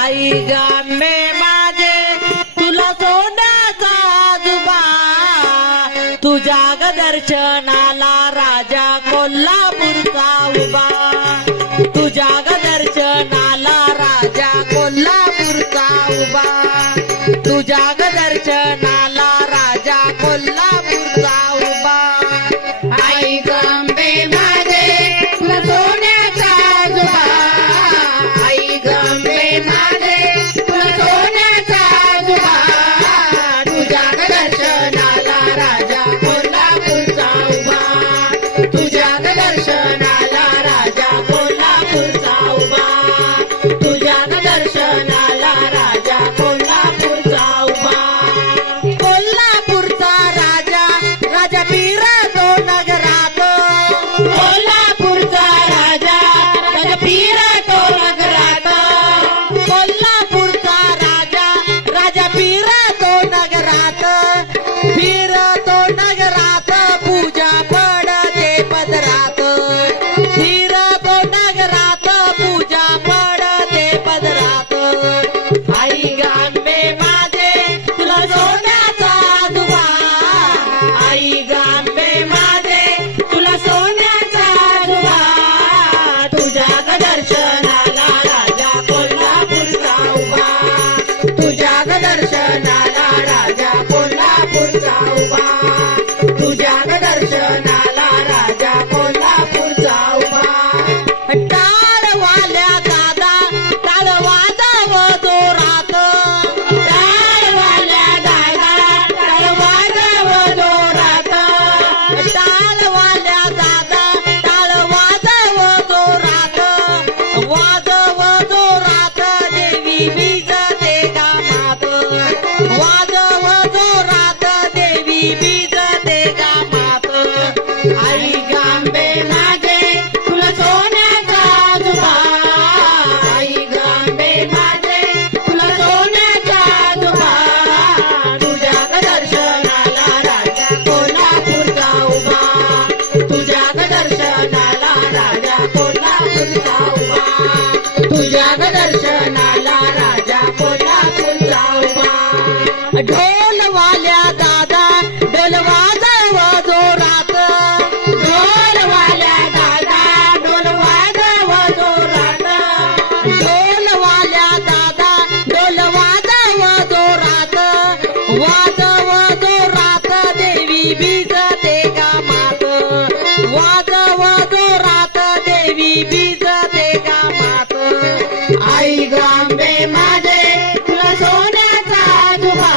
आई गामे माझे तुला सोन्याचा जुबा, तुझ्या ग दर्शनाला राजा कोल्हापूरचा उभा, तुझ्या ग दर्शनाला राजा कोल्हापूरचा उभा, तुझ्या ग दर्शनाला राजा कोल्हापूरचा उभा. आई गंबे माझे तुला सोन्याचा जुबा, आई गंबे माझे तुला सोन्याचा जुबा, तुझ्या ग दर्शनाला राजा कोल्हापूरचा उभा, तुझ्या ग दर्शनाला राजा कोल्हापूरचा उभा, तुझ्या ग दर्शनाला राजा कोल्हापूरचा उभा. कोल्हापूरचा राजा राजा फिरतो नगरात, कोल्हापूरचा राजा राजा फिरतो नगरात, कोल्हापूरचा राजा राजा फिरतो नगरात, फिरतो नगरात पूजा पडते पदरात, फिरतो नगरात पूजा पडते पदरात. आई गांबे माझे तुला सोन्याचा दुबा, आई गांबे माझे तुला सोन्याचा जुबा, तुझ्या ग दर्शनाला राजा कोल्हापूरचा उभा, तुझ्या ग दर्शनाला राजा कोल्हापूरचा उभा, तुझ्या ग दर्शनाला राजा कोल्हापूरचा उभा. टाळवाल्या दादा टाळ वाजव जोरात, टाळवाल्या दादा टाळ वाजव जोरात, टाळवाल्या दादा टाळ वाजव जोरात, वाजव जोरात देवी बीजते गामात, वाजव जोरात देवी बीजते गामात. आई गांबे माझे तुला सोन्याचा जुबा, आई गांबे माझे तुला सोन्याचा जुबा, तुझ्या ग दर्शनाला राजा कोल्हापूरचा उभा, तुझ्या ग दर्शनाला राजा कोल्हापूरचा उभा, तुझ्या ग दर्शनाला राजा कोल्हापूरचा उभा. ढोलवाल्या दादा ढोल वाजव जोरात, ढोलवाल्या दादा ढोल वाजव जोरात, ढोलवाल्या दादा ढोल वाजव जोरात, वाजव जोरात देवी बीजते गामात, वाजव जोरात देवी बीजते गामात. आई गांबे माझे तुला सोन्याचा जुबा,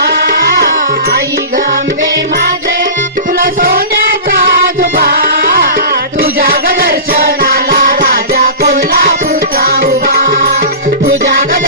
आई गांबे माझे तुला सोन्याचा जुबा, तुझ्या ग दर्शनाला राजा कोल्हापूरचा उभा, तुझ्या ग